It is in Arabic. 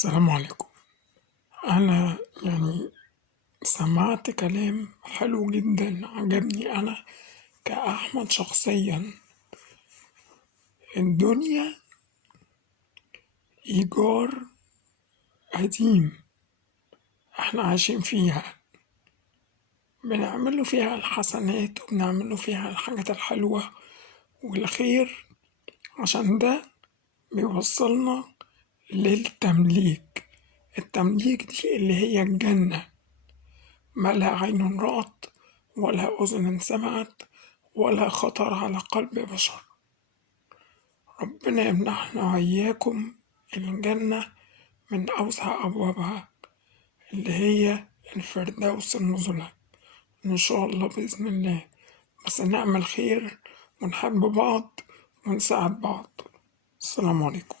السلام عليكم. أنا سمعت كلام حلو جدا عجبني أنا كأحمد شخصيا. الدنيا إيجار قديم احنا عايشين فيها، بنعمله فيها الحسنات وبنعمله فيها الحاجات الحلوة والخير، عشان ده بيوصلنا للتمليك. التمليك دي اللي هي الجنة، ما لا عين رأت ولا أذن سمعت ولا خطر على قلب بشر. ربنا يمنحنا وإياكم الجنة من أوسع أبوابها، اللي هي الفردوس النزلة إن شاء الله بإذن الله. بس نعمل خير ونحب بعض ونساعد بعض. السلام عليكم.